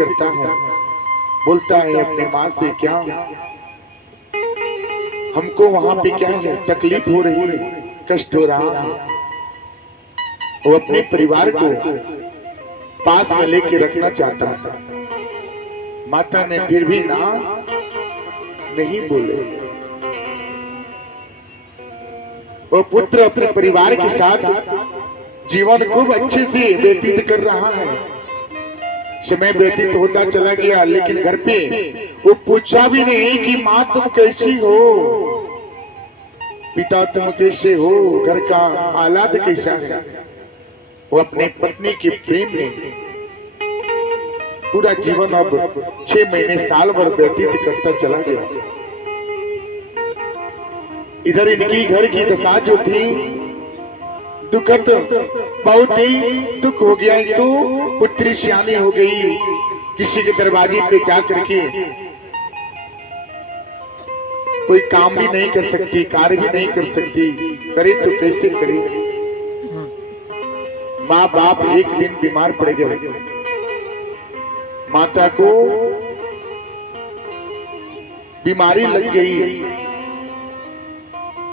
करता है, बोलता है अपनी माँ से, क्या हमको वहां पे क्या है तकलीफ हो रही है, कष्ट हो रहा है। वो अपने परिवार को पास में लेके रखना चाहता है। माता ने फिर भी ना नहीं बोले। वो पुत्र अपने परिवार के साथ जीवन खूब अच्छे से व्यतीत कर रहा है। समय व्यतीत होता चला गया, लेकिन घर पे वो पूछा भी नहीं कि माँ तुम कैसी हो, पिता तुम कैसे हो, घर का हालात कैसा है। वो अपने पत्नी के प्रेम में पूरा जीवन अब 6 महीने साल भर व्यतीत करता चला गया। इधर इनकी घर की दशा जो थी दुखद, बहुत ही दुख हो गया। तो पुत्री सियानी हो गई, किसी के दरवाजे पे जा करके कोई काम भी नहीं कर सकती, कार्य भी नहीं कर सकती, करे तो कैसे करे। माँ बाप एक दिन बीमार पड़ गए। माता को बीमारी लग गई।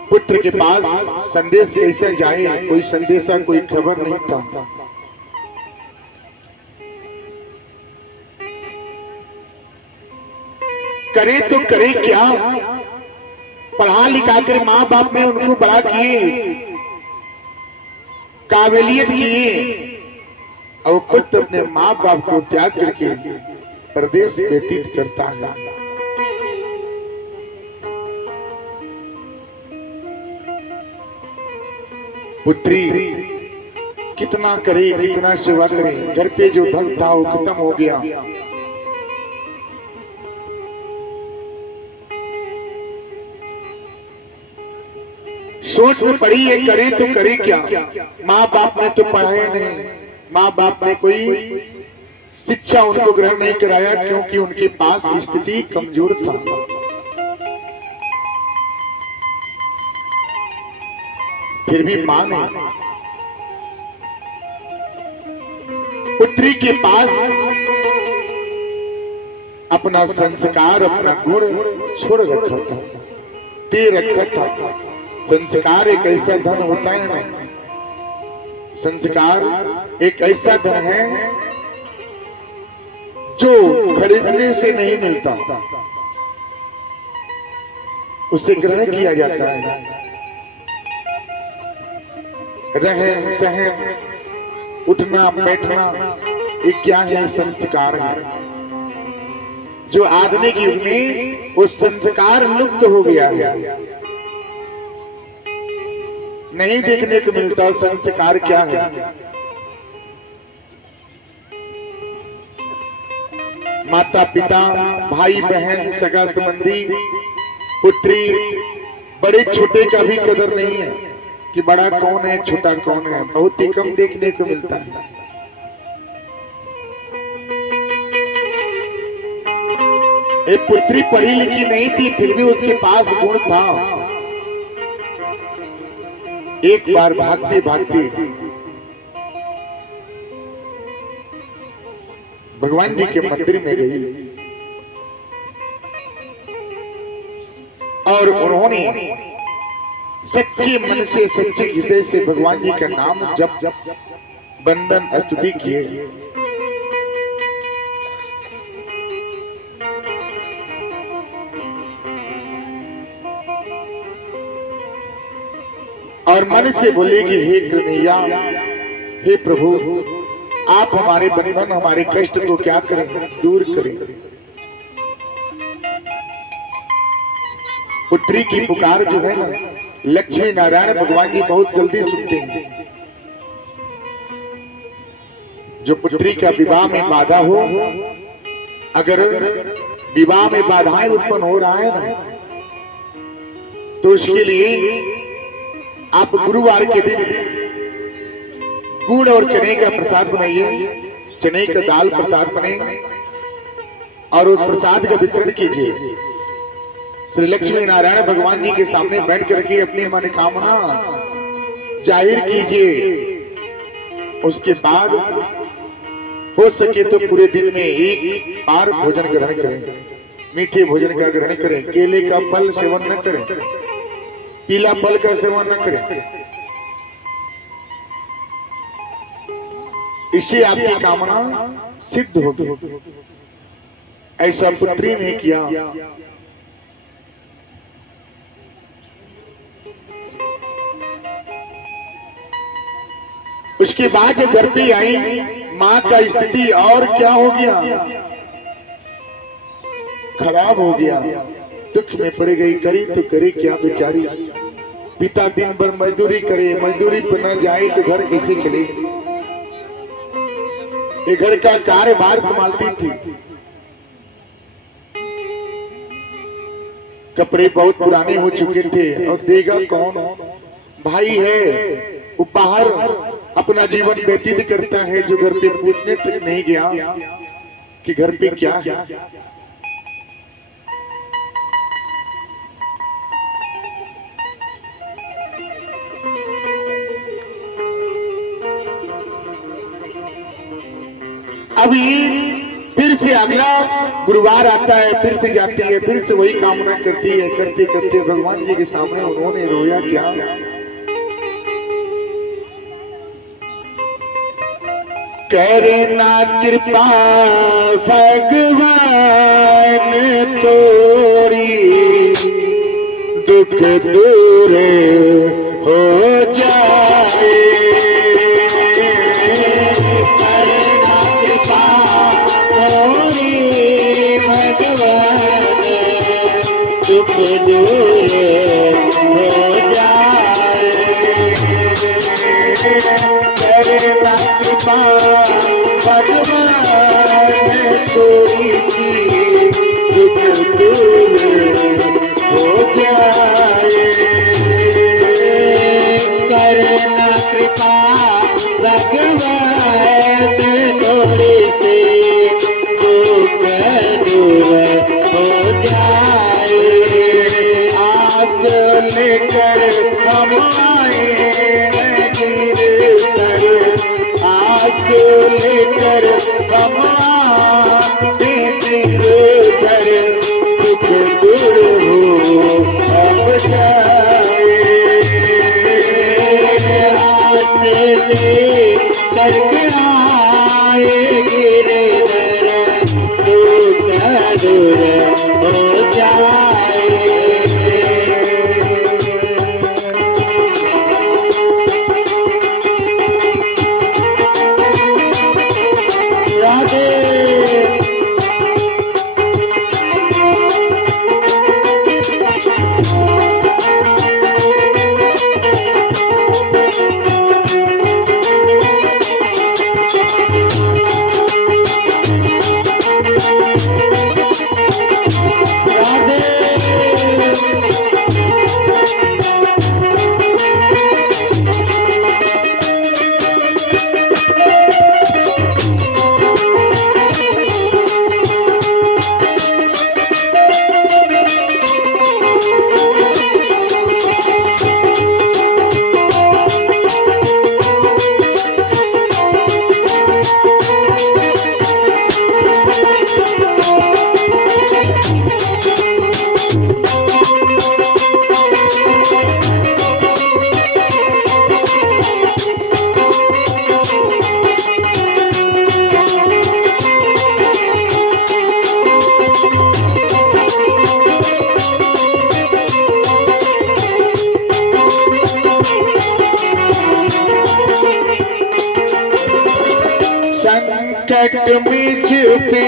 पुत्र के पास संदेश कैसे जाए, कोई संदेशा कोई खबर नहीं था। करे तो करे क्या, पढ़ा लिखा कर माँ बाप ने उनको बड़ा किए, काबिलियत किए, और पुत्र अपने माँ बाप को त्याग करके प्रदेश व्यतीत करता है। पुत्री कितना करे, कितना सेवा करे, घर पे जो धन था वो खत्म हो गया। सोच में पड़ी है, करे तो करे क्या। माँ बाप ने तो पढ़ाया नहीं, माँ बाप ने कोई शिक्षा उनको ग्रहण नहीं कराया, क्योंकि उनके पास स्थिति कमजोर था। फिर भी मां ने पुत्री के पास अपना संस्कार, अपना गुण छोड़ रखा था, दे रखा था। संस्कार एक ऐसा धन होता है ना, संस्कार एक ऐसा धन है जो खरीदने से नहीं मिलता, उसे ग्रहण किया जाता है। रहन सहन, उठना बैठना, ये क्या है, संस्कार है। जो आधुनिक युग में वो संस्कार लुप्त हो गया है, नहीं देखने को मिलता। संस्कार क्या है? माता पिता, भाई बहन, सगा संबंधी, पुत्री, बड़े छोटे का भी कदर नहीं है कि बड़ा कौन है छोटा कौन है, बहुत ही कम देखने को मिलता है। एक पुत्री पढ़ी लिखी नहीं थी, फिर भी उसके पास गुण था। एक बार भागते भागते भगवान जी के मंदिर में गई और उन्होंने सच्चे मन से, सच्चे हृदय से भगवान जी का नाम जप बंदन स्तुति किए। और मन से बोले कि हे कन्हैया, हे प्रभु, आप हमारे बंधन, हमारे कष्ट को क्या करें, दूर करें। पुत्री की पुकार जो है ना, लक्ष्मी नारायण भगवान जी बहुत जल्दी सुनते हैं। जो पुत्री का विवाह में बाधा हो, अगर विवाह में बाधाएं उत्पन्न हो रहा है ना, तो उसके लिए आप गुरुवार के दिन गुड़ और चने का प्रसाद बनाइए, चने का दाल प्रसाद बनाइए और उस प्रसाद का वितरण कीजिए। श्री लक्ष्मी नारायण भगवान जी के सामने बैठ करके अपनी मनोकामना जाहिर कीजिए। उसके बाद हो सके तो पूरे दिन में एक बार भोजन ग्रहण करें, मीठे भोजन का ग्रहण करें, केले का फल सेवन न करें, पीला फल का सेवन न करें। इससे आपकी कामना सिद्ध होगी। ऐसा पुत्री ने किया। उसके बाद जब घर पे आई, मां का स्थिति और क्या हो गया, खराब हो गया, दुख में पड़ गई। करी तो करे क्या बेचारी। पिता दिन भर मजदूरी करे, मजदूरी पर न जाए तो घर कैसे चले। ये घर का कार्यभार संभालती थी। कपड़े बहुत पुराने हो चुके थे और देगा कौन। भाई है वो बाहर अपना जीवन व्यतीत करता है, जो घर पे पूछने तक नहीं गया कि घर पे क्या है। अभी फिर से अगला गुरुवार आता है, फिर से जाती है, फिर से वही कामना करती है। करते करते भगवान जी के सामने उन्होंने रोया क्या। करना कृपा भगवान तोरी, दुख दूर हो जाए। करना कृपा तोरी भगवान, दुख दूर हो जाए। करना कृपा भगवान थोड़ी सी, दुख दूर हो जाए। करना कृपा भगवान थोड़ी सी, दुख दूर हो जाए। आस लेकर हम आए आस लेकर हम कर, दुख दूर हो अब जाए। आस लेकर आए गिरधर, दुख दूर हो जाए। संकट मुझ पे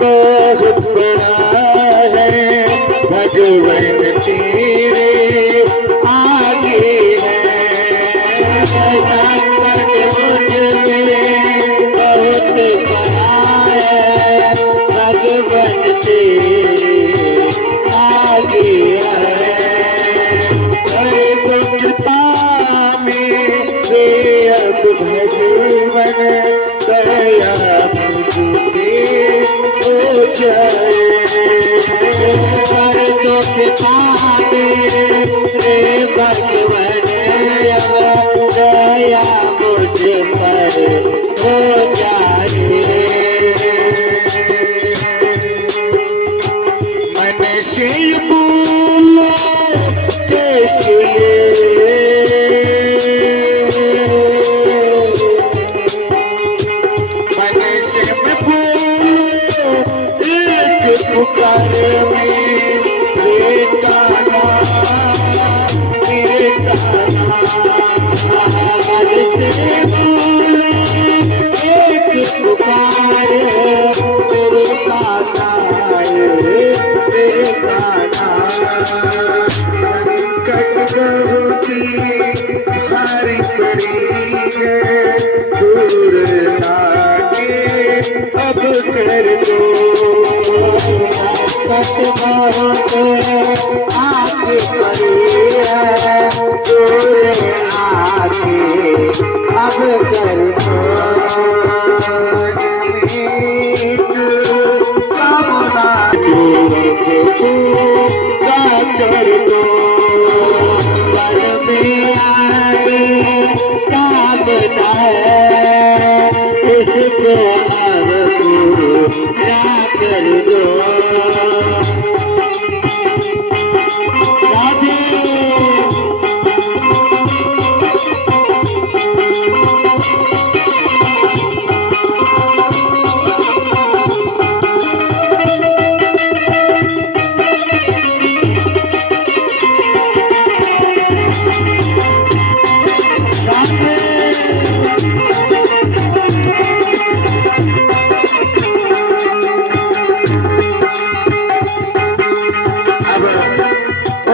बहुत बड़ा है, भगवान तेरे आगे है। संकट मुझ पे बहुत बड़ा है, भगवान तेरे आगे है। अरे तो कृपा मेरे अब भगवान दया मुझे हो जाए। कर दो कृपा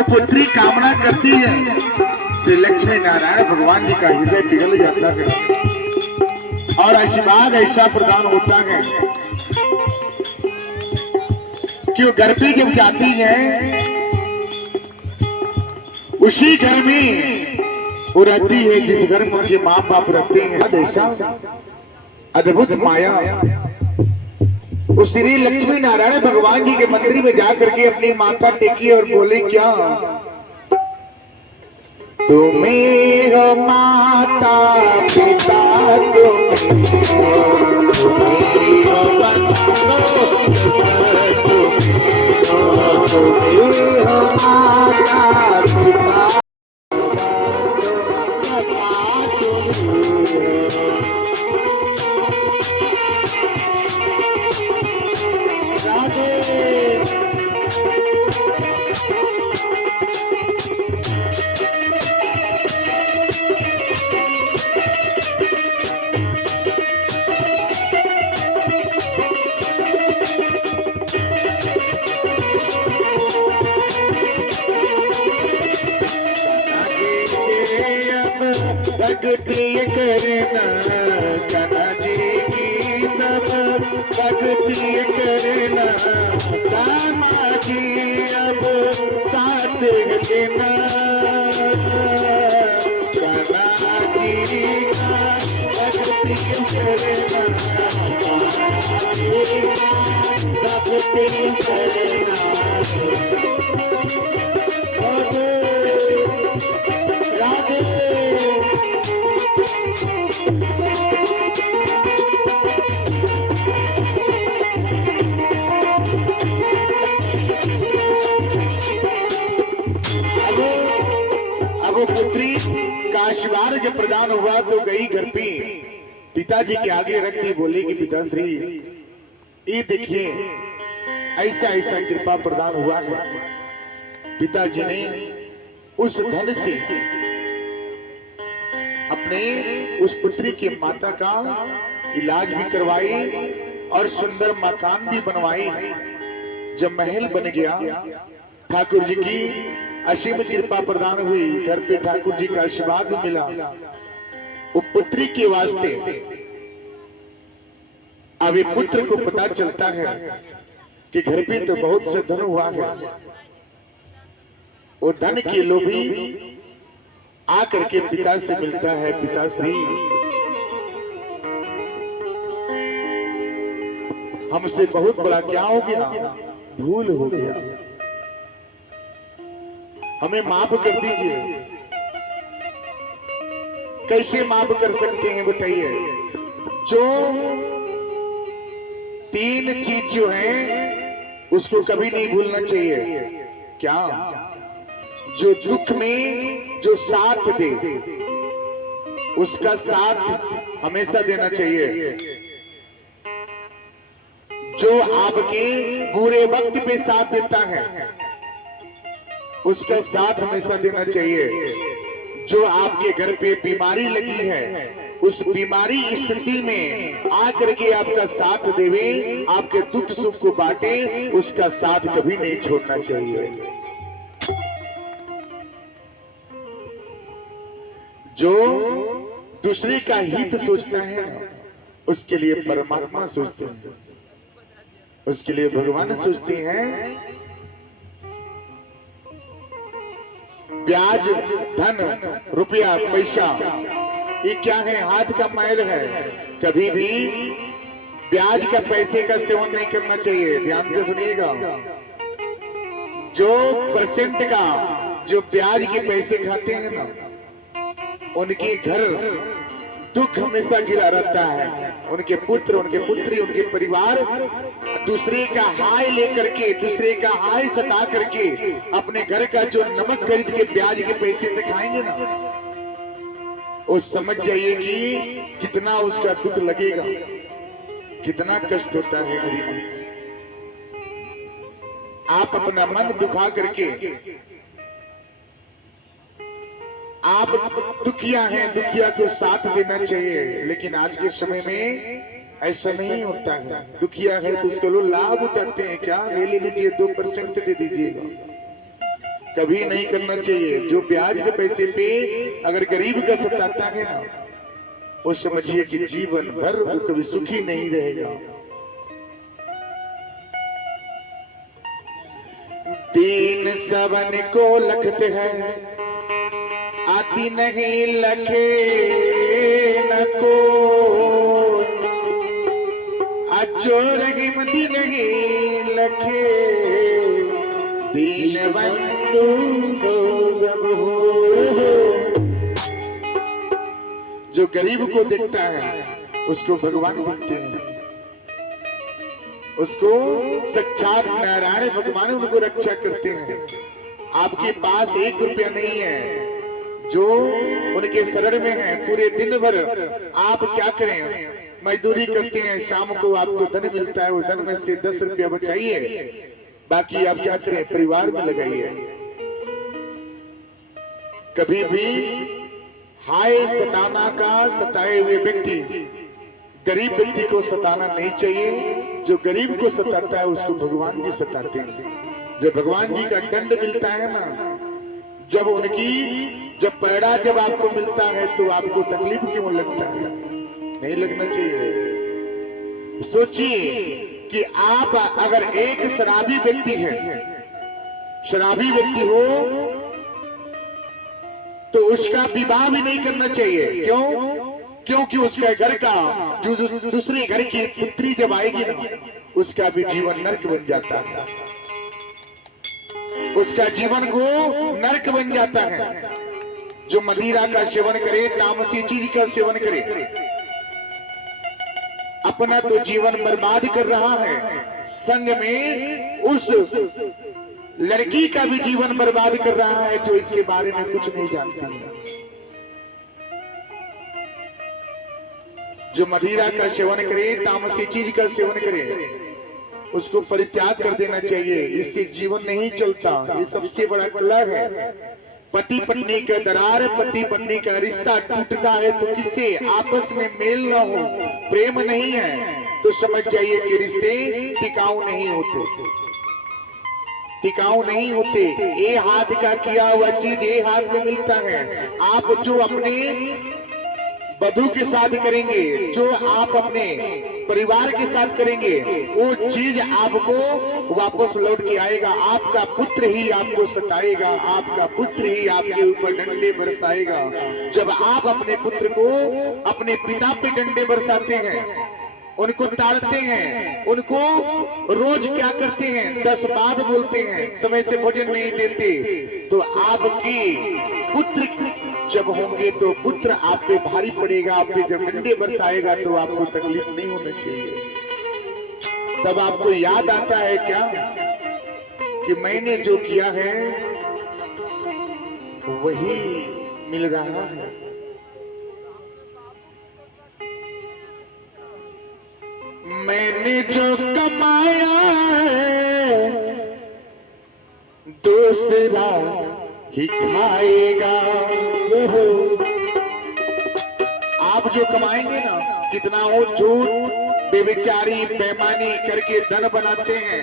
पुत्री कामना करती है, श्री लक्ष्मी नारायण भगवान जी का हृदय पिघल जाता है और आशीर्वाद ऐसा प्रदान होता है कि वो घर पे जब जाती है उसी घर में वो रहती है जिस घर में उनके माँ बाप रहते हैं। ऐसा अद्भुत माया उस श्री लक्ष्मी नारायण भगवान जी के मंदिर में जाकर के अपनी माता टेकी और बोले, क्या तुम्हें हो माता पिता भक्ति करना कान्हा जी की सब भक्ति करना कान्हा जी अब साथ देना कान्हा जी का भक्ति करना भक्ति करना पुत्री का आशीर्वाद जब प्रदान हुआ तो गई घर पे पिताजी के आगे रखती बोली कि पिताश्री ये देखिए ऐसा ऐसा कृपा प्रदान हुआ है। पिताजी ने उस धन से अपने उस पुत्री के माता का इलाज भी करवाई और सुंदर मकान भी बनवाई। जब महल बन गया ठाकुर जी की असीम कृपा प्रदान हुई, घर पे ठाकुर जी का आशीर्वाद भी मिला। वो पुत्री के वास्ते अब पुत्र को पता चलता है कि घर पे तो बहुत से धन हुआ है। वो धन के लोभी आकर के पिता से मिलता है, पिताश्री हमसे बहुत बड़ा क्या हो गया, भूल हो गया, हमें माफ कर दीजिए। कैसे माफ कर सकते हैं बताइए? जो तीन चीज जो है उसको कभी नहीं भूलना चाहिए। क्या? जो दुख में जो साथ दे उसका साथ हमेशा देना चाहिए। जो आपके बुरे वक्त पे साथ देता है उसका साथ हमेशा देना चाहिए। जो आपके घर पे बीमारी लगी है उस बीमारी स्थिति में आकर के आपका साथ देवे, आपके दुख सुख को बांटे, उसका साथ कभी नहीं छोड़ना चाहिए। जो दूसरे का हित सोचता है उसके लिए परमात्मा सोचते हैं, उसके लिए भगवान सोचते हैं। ब्याज, धन, रुपया, पैसा ये क्या है? हाथ का मैल है। कभी भी ब्याज का पैसे का सेवन नहीं करना चाहिए। ध्यान से सुनिएगा। जो परसेंट का जो ब्याज के पैसे खाते हैं ना उनके घर दुख हमेशा गिरा रहता है। उनके पुत्र, उनके पुत्री, उनके परिवार दूसरे का हाय लेकर के, दूसरे का हाय सता करके अपने घर का जो नमक खरीद के ब्याज के पैसे से खाएंगे ना, वो समझ जाइए कि कितना उसका दुख लगेगा, कितना कष्ट होता है गरीब। आप अपना मन दुखा करके आप दुखिया हैं, दुखिया को साथ देना चाहिए। लेकिन आज के समय में ऐसा नहीं होता है। दुखिया है तो उसके लोग लाभ उठाते हैं। क्या ले लीजिए, 2% दे दीजिएगा। कभी नहीं करना चाहिए। जो ब्याज के पैसे पे अगर गरीब का सताता है ना, वो समझिए कि जीवन भर वो कभी सुखी नहीं रहेगा। दीन सबन को लखते हैं, आती नहीं लखे न को, अजोर हिमती नहीं लखे, दीन बंधु जब हो। जो गरीब को देखता है उसको भगवान देखते हैं, उसको साक्षात नारायण भगवान उनको रक्षा करते हैं। आपके पास 1 रुपया नहीं है, जो उनके शरण में है, पूरे दिन भर आप क्या करें? मजदूरी करते हैं, शाम को आपको धन मिलता है, उस धन में से 10 रुपया बचाइए, बाकी आप क्या करें? परिवार में लगाइए। कभी भी हाय सताना का सताए हुए व्यक्ति गरीब व्यक्ति को सताना नहीं चाहिए। जो गरीब को सताता है उसको भगवान जी सताते हैं। जब भगवान जी का दंड मिलता है ना, जब पैड़ा जब आपको मिलता है तो आपको तकलीफ क्यों लगता है? नहीं लगना चाहिए। सोचिए कि आप अगर एक शराबी व्यक्ति है, शराबी व्यक्ति हो तो उसका विवाह भी नहीं करना चाहिए। क्यों? क्योंकि उसका घर का जो दूसरे घर की पुत्री जब आएगी ना, उसका भी जीवन नर्क बन जाता है, उसका जीवन को नर्क बन जाता है। जो मदिरा का सेवन करे, तामसी चीज का सेवन करे, अपना तो जीवन बर्बाद कर रहा है, संग में उस लड़की का भी जीवन बर्बाद कर रहा है जो इसके बारे में कुछ नहीं जानता है। जो मदिरा का सेवन करे, तामसी चीज का सेवन करे, उसको परित्याग कर देना चाहिए। इससे जीवन नहीं चलता। ये सबसे बड़ा कला है। पति पत्नी का दरार, पति पत्नी का रिश्ता टूटता है तो किससे? आपस में मेल ना हो, प्रेम नहीं है तो समझ जाइए कि रिश्ते टिकाऊ नहीं होते, टिकाऊ नहीं होते। ये हाथ का किया हुआ चीज ये हाथ में मिलता है। आप जो अपने वधू के साथ करेंगे, जो आप अपने परिवार के साथ करेंगे, वो चीज आपको वापस लौट के आएगा। आपका पुत्र ही आपको सताएगा, आपका पुत्र ही आपके ऊपर डंडे बरसाएगा। जब आप अपने पुत्र को अपने पिता पे डंडे बरसाते हैं, उनको ताड़ते हैं, उनको रोज क्या करते हैं? 10 बात बोलते हैं, समय से भोजन नहीं देते, तो आपकी पुत्र जब होंगे तो पुत्र आप पे भारी पड़ेगा। आप पे जब डंडे बरसाएगा तो आपको तकलीफ नहीं होनी चाहिए। तब आपको याद आता है क्या कि मैंने जो किया है वही मिल रहा है। मैंने जो कमाया दूसरा ही खाएगा। आप जो कमाएंगे ना, कितना वो झूठ बेविचारी बेईमानी करके धन बनाते हैं,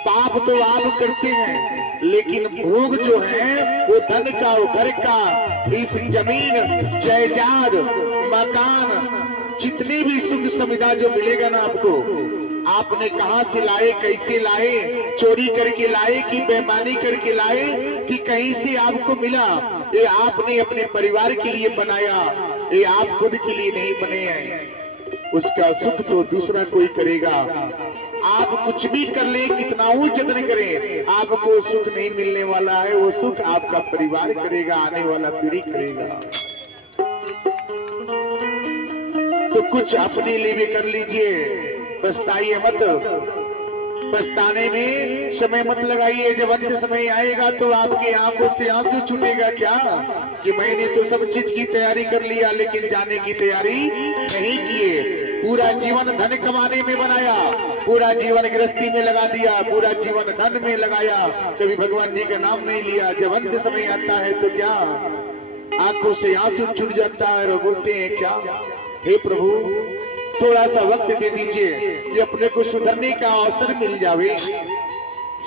पाप तो आप करते हैं, लेकिन भोग जो है वो धन का, वो घर का, इस जमीन जायदाद मकान जितनी भी सुख सुविधा जो मिलेगा ना आपको, आपने कहां से लाए, कैसे लाए, चोरी करके लाए कि बेईमानी करके लाए कि कहीं से आपको मिला, ये आपने अपने परिवार के लिए बनाया, ये आप खुद के लिए नहीं बने हैं। उसका सुख तो दूसरा कोई करेगा। आप कुछ भी कर ले, कितना जतन करें, आपको सुख नहीं मिलने वाला है। वो सुख आपका परिवार करेगा, आने वाला पीढ़ी करेगा। तो कुछ अपने लिए भी कर लीजिए, पछताइए मत। पछताने में समय मत लगाइए। जब अंत समय आएगा तो आपकी आंखों से आंसू छूटेगा क्या कि मैंने तो सब चीज की तैयारी कर लिया, लेकिन जाने की तैयारी नहीं किए। पूरा जीवन धन कमाने में बनाया, पूरा जीवन गृहस्थी में लगा दिया, पूरा जीवन धन में लगाया, कभी भगवान जी का नाम नहीं लिया। जब अंत समय आता है तो क्या आंखों से आंसू छूट जाता है और बोलते हैं क्या, हे प्रभु थोड़ा सा वक्त दे दीजिए कि अपने को सुधरने का अवसर मिल जावे।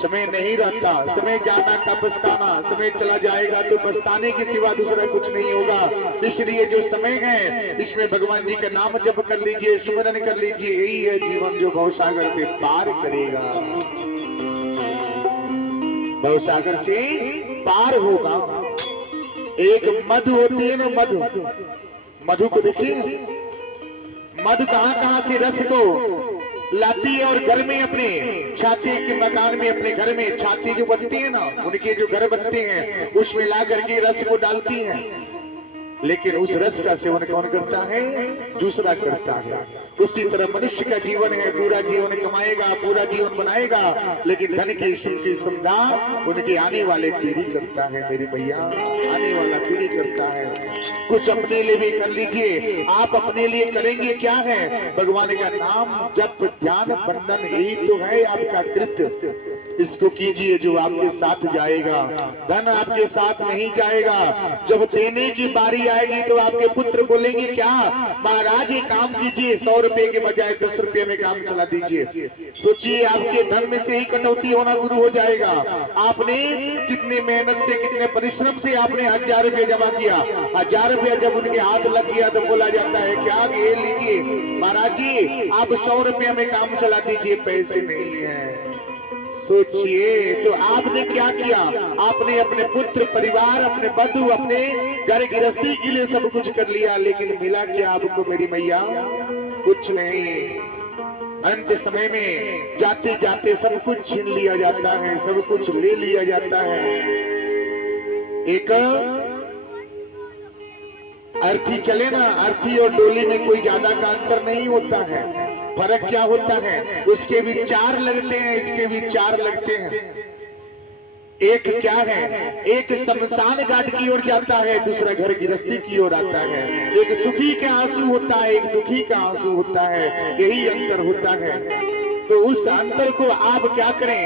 समय नहीं रहता, समय जाना का पछताना, समय चला जाएगा तो पछताने के सिवा दूसरा कुछ नहीं होगा। इसलिए जो समय है इसमें भगवान जी का नाम जप कर लीजिए, सुमिरन कर लीजिए। यही है जीवन जो भवसागर से पार करेगा, भवसागर से पार होगा। एक मधु होती है ना, मधु, मधु को देखिए, मधु कहां से रस को लाती है और घर में अपने छाती के मकान में, अपने घर में छाती जो बनती है ना, उनके जो घर बनते हैं उसमें ला करके रस को डालती हैं। लेकिन उस रस का सेवन कौन करता है? दूसरा करता है। उसी तरह मनुष्य का जीवन है, पूरा जीवन कमाएगा, पूरा जीवन बनाएगा, लेकिन धन की समझा उनके आने वाले पीढ़ी करता है। मेरी भैया, आने वाला पीढ़ी करता है। कुछ अपने लिए भी कर लीजिए। आप अपने लिए करेंगे क्या है? भगवान का नाम जप ध्यान बंधन, यही तो है आपका कृत्य। इसको कीजिए जो आपके साथ जाएगा। धन आपके साथ नहीं जाएगा। जब देने की बारी आएगी तो आपके पुत्र बोलेंगे क्या, महाराज ये काम कीजिए, 100 रुपए के बजाय 10 रुपए में काम चला दीजिए। सोचिए आपके धन में से ही कटौती होना शुरू हो जाएगा। आपने कितने मेहनत से, कितने परिश्रम से आपने 1000 रुपए जमा किया, 1000 रुपया जब उनके हाथ लग गया तो बोला जाता है क्या, ये लीजिए महाराज जी आप 100 रुपया में काम चला दीजिए, पैसे नहीं है। सोचिए तो आपने क्या किया? आपने अपने पुत्र, परिवार, अपने बंधु, अपने घर गृहस्थी के लिए सब कुछ कर लिया, लेकिन मिला क्या आपको मेरी मैया? कुछ नहीं। अंत समय में जाते जाते सब कुछ छीन लिया जाता है, सब कुछ ले लिया जाता है। एक अर्थी चले ना, अर्थी और डोली में कोई ज्यादा का अंतर नहीं होता है। फर्क क्या होता है? उसके भी 4 लगते हैं, इसके भी 4 लगते हैं। एक क्या है? एक शमशान घाट की ओर जाता है, दूसरा घर गृहस्थी की ओर आता है। एक सुखी का आंसू होता है, एक दुखी का आंसू होता है, यही अंतर होता है। तो उस अंतर को आप क्या करें?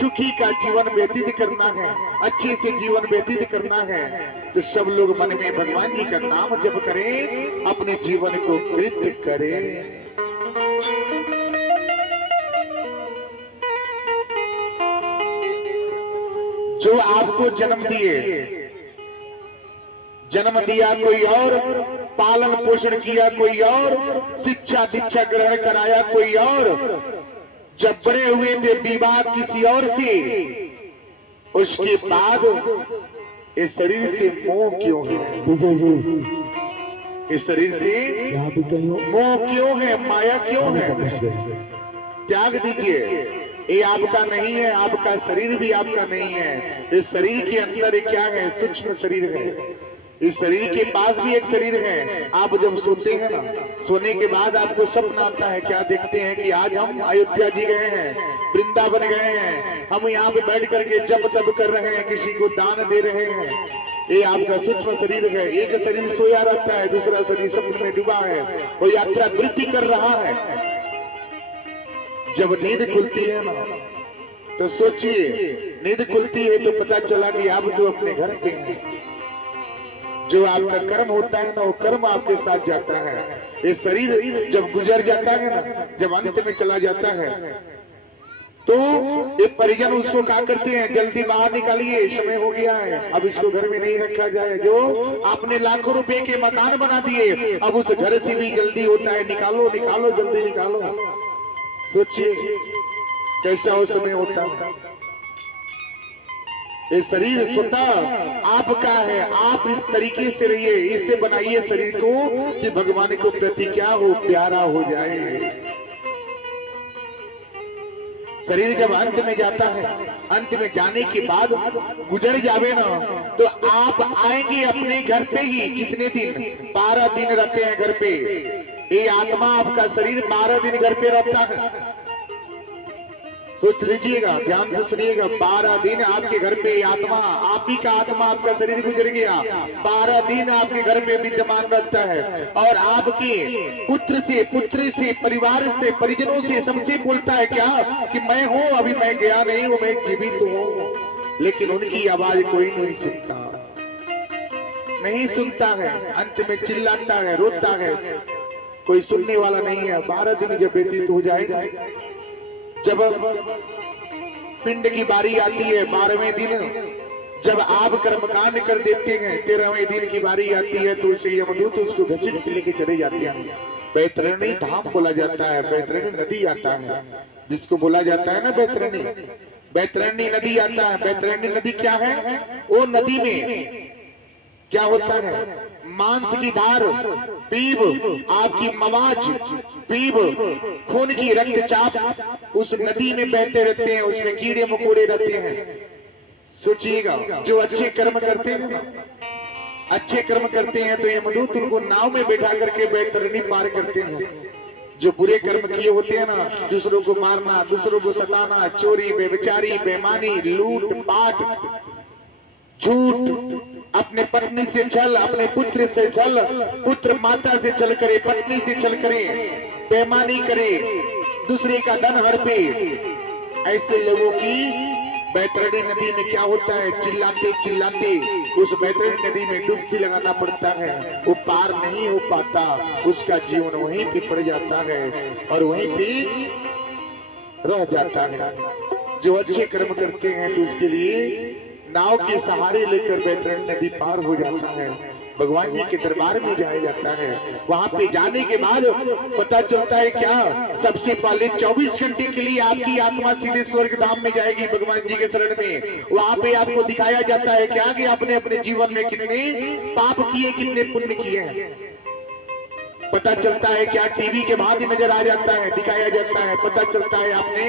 सुखी का जीवन व्यतीत करना है, अच्छे से जीवन व्यतीत करना है, तो सब लोग मन में भगवान जी का नाम जप करें, अपने जीवन को कृत्य करें। जो आपको जन्म दिया कोई और, पालन पोषण किया कोई और, शिक्षा दीक्षा ग्रहण कराया कोई और, जब बड़े हुए थे विवाह किसी और से, उसके बाद इस शरीर से मोह क्यों है? इस शरीर से मोह क्यों है? माया क्यों है? त्याग दीजिए। ये आपका नहीं है, आपका शरीर भी आपका नहीं है। इस शरीर के अंदर क्या है? सूक्ष्म शरीर है। इस शरीर के पास भी एक शरीर है। आप जब सोते हैं ना, सोने के बाद आपको स्वप्न आता है, क्या देखते हैं कि आज हम अयोध्या जी गए हैं, वृंदावन गए हैं, हम यहाँ पे बैठ करके जप तप कर रहे हैं, किसी को दान दे रहे हैं। ये आपका सूक्ष्म शरीर है। एक शरीर सोया रहता है, दूसरा शरीर सपने में डूबा है, वो यात्रा वृत्ति कर रहा है। जब नींद खुलती है ना तो सोचिए, नींद खुलती है तो पता चला कि आप तो अपने घर पे हैं। जो आपका कर्म होता है ना वो कर्म आपके साथ जाता है। ये शरीर जब गुजर जाता है ना, जब अंत में चला जाता है तो ये परिजन उसको क्या करते हैं, जल्दी बाहर निकालिए, समय हो गया है, अब इसको घर में नहीं रखा जाए। जो आपने लाखों रुपए के मकान बना दिए, अब उस घर से भी जल्दी होता है, निकालो निकालो जल्दी निकालो। सोचिए कैसा वो समय होता है। ये शरीर स्वतः आपका है, आप इस तरीके से रहिए, इससे बनाइए शरीर को कि भगवान को प्रति क्या हो, प्यारा हो जाए। शरीर जब अंत में जाता है, अंत में जाने के बाद गुजर जावे ना तो आप आएंगे अपने घर पे ही। कितने दिन? 12 दिन रहते हैं घर पे। ये आत्मा आपका शरीर 12 दिन घर पे रहता है। सोच लीजिएगा, ध्यान से सुनिएगा, 12 दिन आपके घर पे आत्मा, आप ही का आत्मा, आपका शरीर गुजर गया, 12 दिन आपके घर पे विद्यमान रहता है। और आपके पुत्र से, पुत्री से, परिवार से, परिजनों से सबसे बोलता है क्या कि मैं हूं, अभी मैं गया नहीं हूं, मैं जीवित हूं। लेकिन उनकी आवाज कोई नहीं सुनता, नहीं सुनता है। अंत में चिल्लाता है, रोता है, कोई सुनने वाला नहीं है। 12 दिन जब व्यतीत हो जाएगा, जब पिंड की बारी आती है, 12वें दिन जब आप कर्मकांड कर देते हैं, 13वें दिन की बारी आती है तो उसे यमदूत उसको घसीट के लेके चले जाते हैं। बैतरणी धाम बोला जाता है, बैतरणी नदी आता है जिसको बोला जाता है ना बैतरणी, बैतरणी नदी आता है। बैतरणी नदी क्या है? वो नदी में क्या होता है? मांस की धार, पीप, आपकी मवाज, पीप, खून की रक्तचाप उस नदी में बहते रहते हैं, उसमें कीड़े मकोड़े रहते हैं। सोचिएगा, जो अच्छे कर्म करते हैं ना, अच्छे कर्म करते हैं तो यमदूत उनको नाव में बैठा करके बैतरणी पार करते हैं। जो बुरे कर्म किए होते हैं ना, दूसरों को मारना, दूसरों को सताना, चोरी, बेविचारी, बेईमानी, लूट पाट, झूठ, अपने पत्नी से छल, अपने पुत्र से छल, पुत्र माता से छल करे, पत्नी से छल करे, बेईमानी करे, दूसरे का धन हड़पे, ऐसे लोगों की बैतरणी नदी में क्या होता है? चिल्लाते चिल्लाते उस बैतरणी नदी में डुबकी लगाना पड़ता है। वो पार नहीं हो पाता, उसका जीवन वहीं पे पड़ जाता है और वहीं पे रह जाता है। जो अच्छे कर्म करते हैं तो उसके लिए नाव के सहारे लेकर बैतरणी नदी पार हो जाता है, भगवान जी के दरबार में जाया जाता है। वहां पे जाने के बाद पता चलता है क्या? सबसे पहले 24 घंटे के लिए आपकी आत्मा सीधे स्वर्ग धाम में जाएगी भगवान जी के शरण में। वहां पे आपको दिखाया जाता है क्या कि आपने अपने जीवन में कितने पाप किए, कितने पुण्य किए हैं। पता चलता है क्या? टीवी के बाद ही नजर आ जाता है, दिखाया जाता है, पता चलता है आपने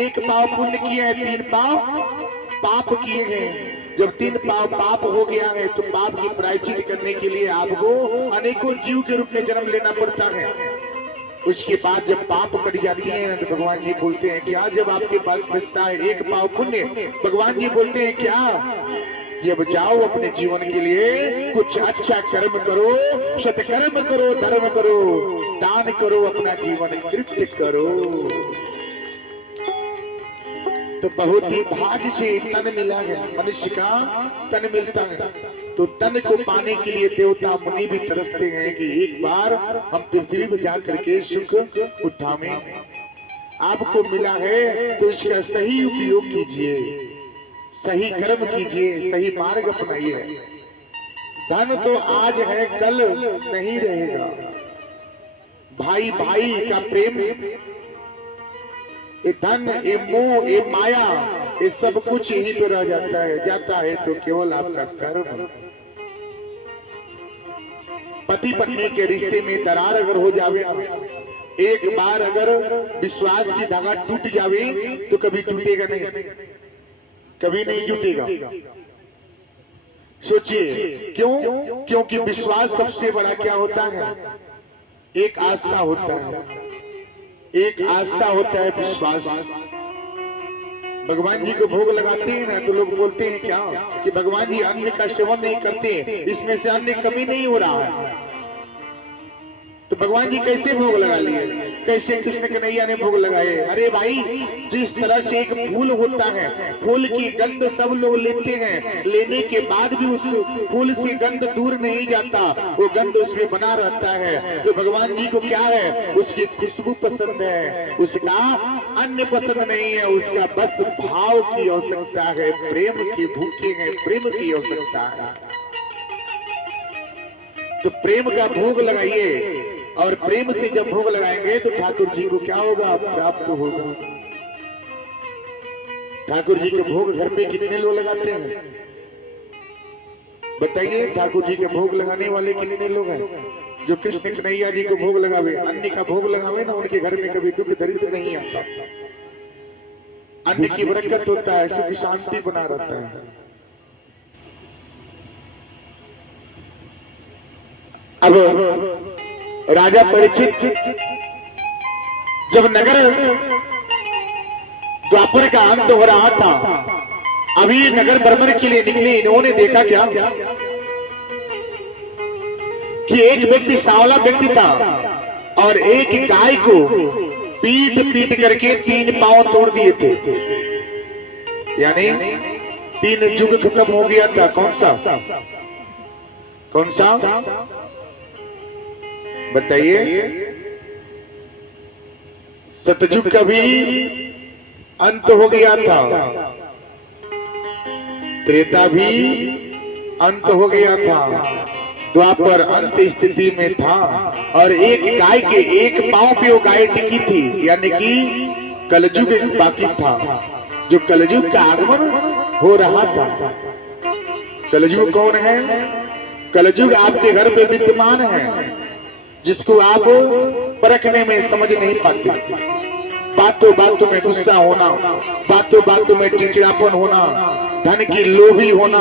1 पाव पुण्य किए हैं, 3 पाव पाप किए हैं। जब 3 पाप पाप हो गया है तो पाप की प्रायश्चित करने के लिए आपको अनेकों जीव के रूप में जन्म लेना पड़ता है। उसके बाद जब पाप कट जाती है तो भगवान जी बोलते हैं क्या? जब आपके पास बचता है 1 पाव पुण्य, भगवान जी बोलते हैं क्या? ये बचाओ अपने जीवन के लिए कुछ अच्छा कर्म करो, सत्कर्म करो, धर्म करो, दान करो, अपना जीवन कृत्य करो। तो बहुत ही भाग्य से तन मिला है, मनुष्य का तन मिलता है। तो तन को पाने के लिए देवता मुनि भी तरसते हैं कि एक बार हम पृथ्वी पर जाकर के सुख उठावें। आपको मिला है तो इसका सही उपयोग कीजिए, सही कर्म कीजिए, सही मार्ग अपनाइए। धन तो आज है, कल नहीं रहेगा। भाई भाई का प्रेम, ये धन, ये मोह, ये माया, ये सब कुछ यहीं पे रह जाता है। जाता है तो केवल आपका कर्म। पति पत्नी के रिश्ते में दरार अगर हो जावे, एक बार अगर विश्वास की धागा टूट जावे तो कभी टूटेगा नहीं, कभी नहीं टूटेगा। सोचिए क्यों? क्योंकि विश्वास सबसे बड़ा क्या होता है? एक आस्था होता है, एक आस्था होता है विश्वास। भगवान जी को भोग लगाते हैं ना तो लोग बोलते हैं क्या कि भगवान जी अन्न का सेवन नहीं करते, इसमें से अन्न कमी नहीं हो रहा है। तो भगवान जी कैसे भोग लगा लिए? कैसे कृष्ण कन्हैया ने भोग लगाए। अरे भाई, जिस तरह से एक फूल होता है, फूल की गंध सब लोग लेते हैं, लेने के बाद भी उस फूल से गंध दूर नहीं जाता, वो गंध उसमें बना रहता है। तो भगवान जी को क्या है, उसकी खुशबू पसंद है, उसका अन्य पसंद नहीं है, उसका बस भाव की आवश्यकता है, प्रेम की भूखे हैं, प्रेम की आवश्यकता है। तो प्रेम का भोग लगाइए, और प्रेम से जब भोग लगाएंगे तो ठाकुर जी को क्या होगा, प्राप्त होगा। ठाकुर जी के भोग घर पे कितने लोग लगाते हैं बताइए? ठाकुर जी के भोग लगाने वाले कितने लोग हैं? जो कृष्ण कन्हैया जी को भोग लगावे, अन्य का भोग लगावे ना, उनके घर में कभी दुख दरिद्र नहीं आता, अन्न की बरकत होता है, सुख शांति बना रहता है। अब राजा परीक्षित जब नगर द्वापर का अंत हो रहा था, अभी नगर भ्रमण के लिए निकले, इन्होंने देखा क्या कि एक व्यक्ति सांवला व्यक्ति था और एक गाय को पीट पीट करके 3 पांव तोड़ दिए थे, यानी 3 युग खत्म हो गया था। कौन सा कौन सा बताइए? सतयुग का भी अंत हो गया था, त्रेता भी अंत हो गया था, द्वापर अंत स्थिति में था, और एक गाय के एक पांव पे वो गाय टिकी थी, यानी कि कलयुग बाकी था, जो कलयुग का आगमन हो रहा था। कलयुग कौन है? कलयुग आपके घर पे विद्यमान है, जिसको आप परखने में समझ नहीं पाते। बातों बातों में गुस्सा होना, बातों बातों में चिड़चिड़ापन होना, धन की लोभी होना,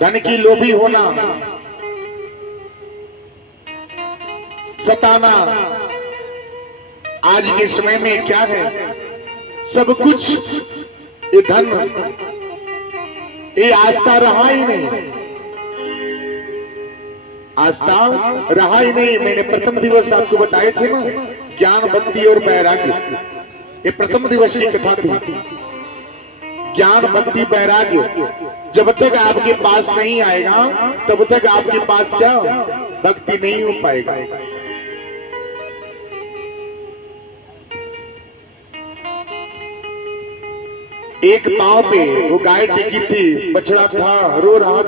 धन की लोभी होना, सताना। आज के समय में क्या है, सब कुछ ये धन, ये आस्था रहा ही नहीं, आस्था रहा ही नहीं। मैंने प्रथम दिवस आपको बताए थे ना, ज्ञान, भक्ति और वैराग्य, ये प्रथम दिवस की कथा थी। ज्ञान, भक्ति, वैराग्य जब तक आपके पास नहीं आएगा, तब तक आपके पास क्या भक्ति नहीं हो पाएगा। एक पांव पे वो गाय टिकी थी, बछड़ा था, रो रहा था।